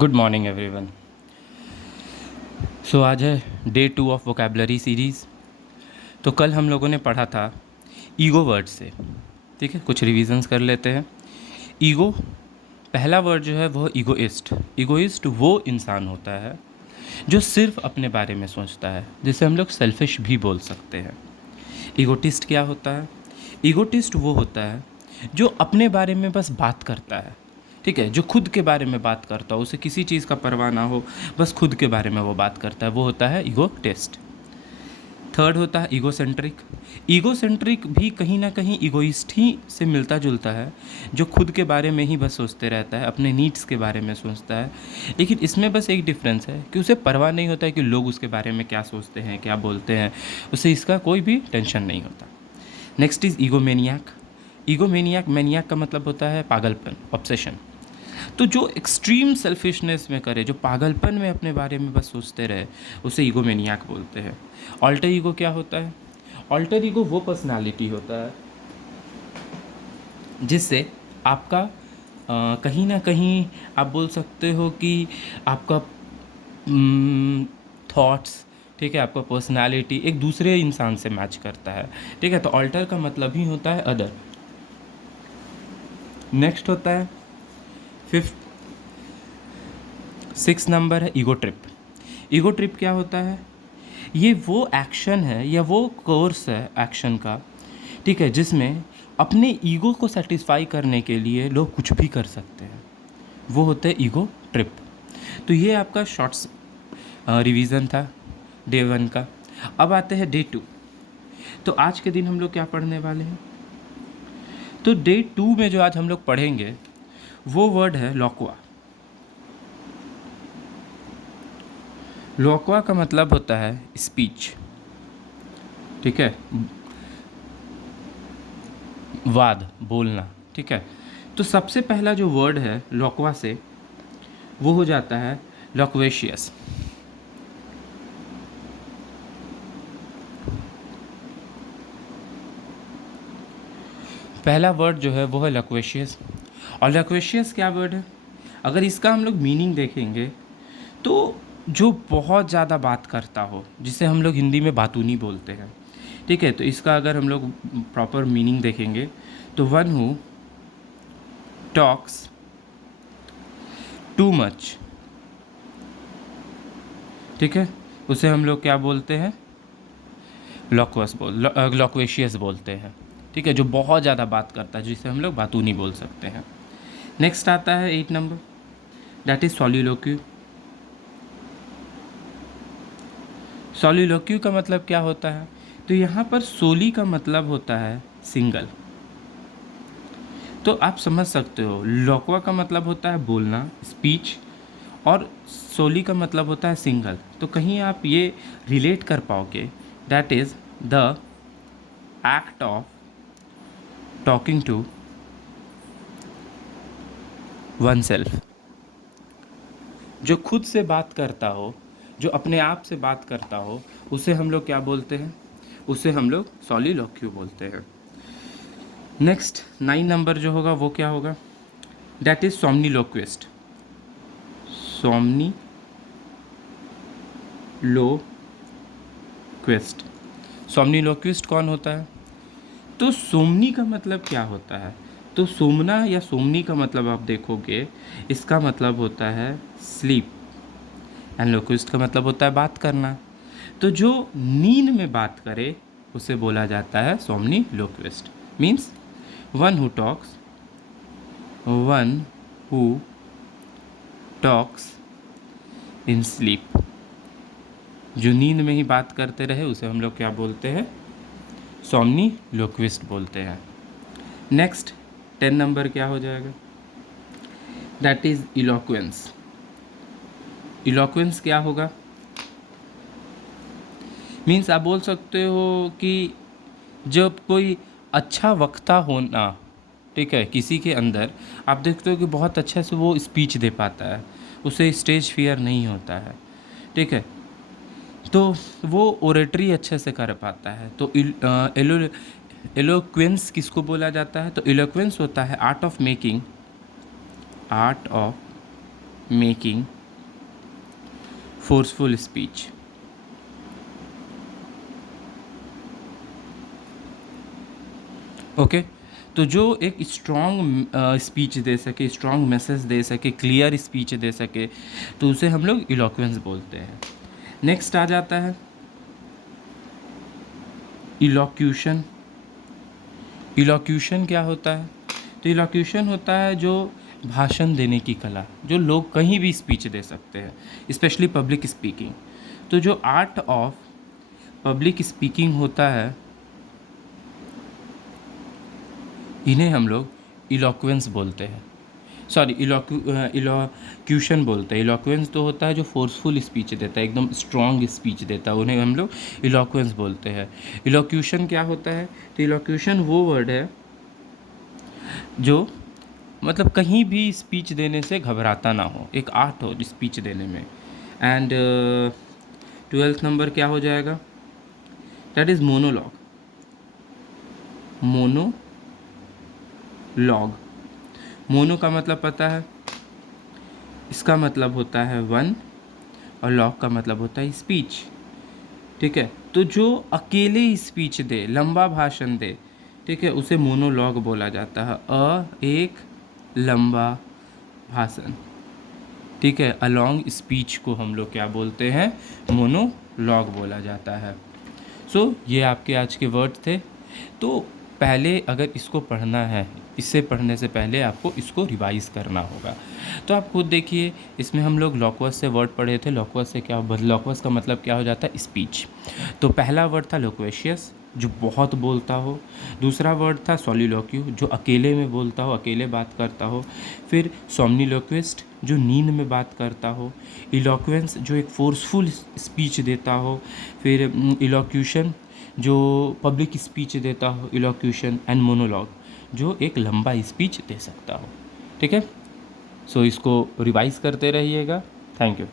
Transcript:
Good morning everyone. सो आज है day 2 of vocabulary series. तो कल हम लोगों ने पढ़ा था ईगो वर्ड से। ठीक है, कुछ रिविजन्स कर लेते हैं। ईगो, पहला वर्ड जो है वह ईगोइस्ट। ईगोइस्ट वो इंसान होता है जो सिर्फ अपने बारे में सोचता है, जिसे हम लोग सेल्फिश भी बोल सकते हैं। ईगोटिस्ट क्या होता है? ईगोटिस्ट वो होता है जो अपने बारे में बस बात करता है। ठीक है, जो खुद के बारे में बात करता हो, उसे किसी चीज़ का परवाह ना हो, बस खुद के बारे में वो बात करता है, वो होता है ईगोटिस्ट। थर्ड होता है ईगोसेंट्रिक। ईगोसेंट्रिक भी कहीं ना कहीं ईगोइस्ट ही से मिलता जुलता है, जो खुद के बारे में ही बस सोचते रहता है, अपने नीड्स के बारे में सोचता है। लेकिन इसमें बस एक डिफरेंस है कि उसे परवाह नहीं होता है कि लोग उसके बारे में क्या सोचते हैं, क्या बोलते हैं, उसे इसका कोई भी टेंशन नहीं होता। Next is ईगोमेनियाक। ईगोमेनियाक, मैनियाक का मतलब होता है पागलपन, ऑब्सेशन। तो जो एक्सट्रीम सेल्फिशनेस में करे, जो पागलपन में अपने बारे में बस सोचते रहे, उसे ईगोमेनियाक बोलते हैं। ऑल्टर ईगो क्या होता है? ऑल्टर ईगो वो पर्सनालिटी होता है जिससे आपका कहीं ना कहीं आप बोल सकते हो कि आपका थॉट्स, ठीक है, आपका पर्सनालिटी एक दूसरे इंसान से मैच करता है। ठीक है, तो ऑल्टर का मतलब ही होता है अदर। नेक्स्ट होता है फिफ्थ, 6 नंबर है ईगो ट्रिप। ईगो ट्रिप क्या होता है? ये वो एक्शन है या वो कोर्स है एक्शन का, ठीक है, जिसमें अपने ईगो को सेटिस्फाई करने के लिए लोग कुछ भी कर सकते हैं, वो होता है ईगो ट्रिप। तो ये आपका शॉर्ट्स रिवीजन था डे 1 का। अब आते हैं डे 2। तो आज के दिन हम लोग क्या पढ़ने वाले हैं? तो डे 2 में जो आज हम लोग पढ़ेंगे वो वर्ड है लोक्वा। लोक्वा का मतलब होता है स्पीच। ठीक है, वाद, बोलना। ठीक है, तो सबसे पहला जो वर्ड है लोक्वा से, वो हो जाता है लोक्वेशियस। पहला वर्ड जो है वो है लोक्वेशियस। और लोक्वेशियस क्या वर्ड है? अगर इसका हम लोग मीनिंग देखेंगे तो जो बहुत ज़्यादा बात करता हो, जिसे हम लोग हिंदी में बातूनी बोलते हैं। ठीक है, तो इसका अगर हम लोग प्रॉपर मीनिंग देखेंगे तो one who talks too much, ठीक है, उसे हम लोग क्या बोलते हैं? लोक्वेशियस बोलते हैं। ठीक है, जो बहुत ज़्यादा बात करता है, जिसे हम लोग बातूनी बोल सकते हैं। नेक्स्ट आता है 8 नंबर, दैट इज़ सॉलिलोक्यू। सॉलिलोक्यू का मतलब क्या होता है? तो यहाँ पर सोली का मतलब होता है सिंगल। तो आप समझ सकते हो, लोक्वा का मतलब होता है बोलना, स्पीच, और सोली का मतलब होता है सिंगल। तो कहीं आप ये रिलेट कर पाओगे, that is the act of talking to oneself. जो खुद से बात करता हो, जो अपने आप से बात करता हो, उसे हम लोग क्या बोलते हैं? उसे हम लोग सॉलिलोक्यू बोलते हैं। नेक्स्ट 9 नंबर जो होगा वो क्या होगा? That is सोमनीलोक्विस्ट। सोमनीलोक्विस्ट। सोमनीलोक्विस्ट कौन होता है? तो सोमनी का मतलब क्या होता है? तो सोमना या सोमनी का मतलब आप देखोगे, इसका मतलब होता है स्लीप, एंड लोक्विस्ट का मतलब होता है बात करना। तो जो नींद में बात करे उसे बोला जाता है somniloquist. Means one who talks in sleep. जो नींद में ही बात करते रहे उसे हम लोग क्या बोलते हैं? सोमनी लोक्विस्ट बोलते हैं। नेक्स्ट 10 नंबर क्या हो जाएगा? That is इलोक्वेंस। इलोक्वेंस क्या होगा? मीन्स आप बोल सकते हो कि जब कोई अच्छा वक्ता होना, ठीक है, किसी के अंदर आप देखते हो कि बहुत अच्छे से वो स्पीच दे पाता है, उसे स्टेज फियर नहीं होता है। ठीक है, तो वो ओरेटरी अच्छे से कर पाता है। तो एलोक्वेंस किसको बोला जाता है? तो एलोक्वेंस होता है art of making forceful speech. Okay, तो जो एक स्ट्रॉन्ग स्पीच दे सके, स्ट्रॉन्ग मैसेज दे सके, क्लियर स्पीच दे सके, तो उसे हम लोग इलोक्वेंस बोलते हैं। नेक्स्ट आ जाता है इलोक्यूशन। इलोक्यूशन क्या होता है? तो इलोक्यूशन होता है जो भाषण देने की कला, जो लोग कहीं भी स्पीच दे सकते हैं, स्पेशली पब्लिक स्पीकिंग। तो जो आर्ट ऑफ पब्लिक स्पीकिंग होता है, इन्हें हम लोग इलोक्वेंस बोलते हैं। सॉरी, इलोक्यूशन बोलते हैं। इलोक्वेंस तो होता है जो फोर्सफुल स्पीच देता है, एकदम स्ट्रॉन्ग स्पीच देता है, उन्हें हम लोग इलोक्वेंस बोलते हैं। इलोक्यूशन क्या होता है? तो इलोक्यूशन वो वर्ड है जो मतलब कहीं भी स्पीच देने से घबराता ना हो, एक आर्ट हो स्पीच देने में। एंड 12th नंबर क्या हो जाएगा? That is monologue. Monologue, mono का मतलब पता है, इसका मतलब होता है वन, और लॉग का मतलब होता है स्पीच। ठीक है, तो जो अकेले स्पीच दे, लंबा भाषण दे, ठीक है, उसे मोनोलॉग बोला जाता है। एक लंबा भाषण, ठीक है, अलॉन्ग स्पीच को हम लोग क्या बोलते हैं? मोनोलॉग बोला जाता है। सो ये आपके आज के वर्ड थे। तो पहले अगर इसको पढ़ना है, इससे पढ़ने से पहले आपको इसको रिवाइज करना होगा। तो आप खुद देखिए, इसमें हम लोग लोक्वस से वर्ड पढ़े थे। लोक्वस से क्या, लोक्वस का मतलब क्या हो जाता है? स्पीच। तो पहला वर्ड था लोक्वेशियस, जो बहुत बोलता हो। दूसरा वर्ड था सोलिलोक्यू, जो अकेले में बोलता हो, अकेले बात करता हो। फिर सोमनिलोक्विस्ट, जो नींद में बात करता हो। इलोक्वेंस, जो एक फोर्सफुल स्पीच देता हो। फिर इलोक्यूशन, जो पब्लिक स्पीच देता हो, इलोक्यूशन। एंड मोनोलॉग, जो एक लंबा स्पीच दे सकता हो। ठीक है, सो इसको रिवाइज करते रहिएगा। Thank you.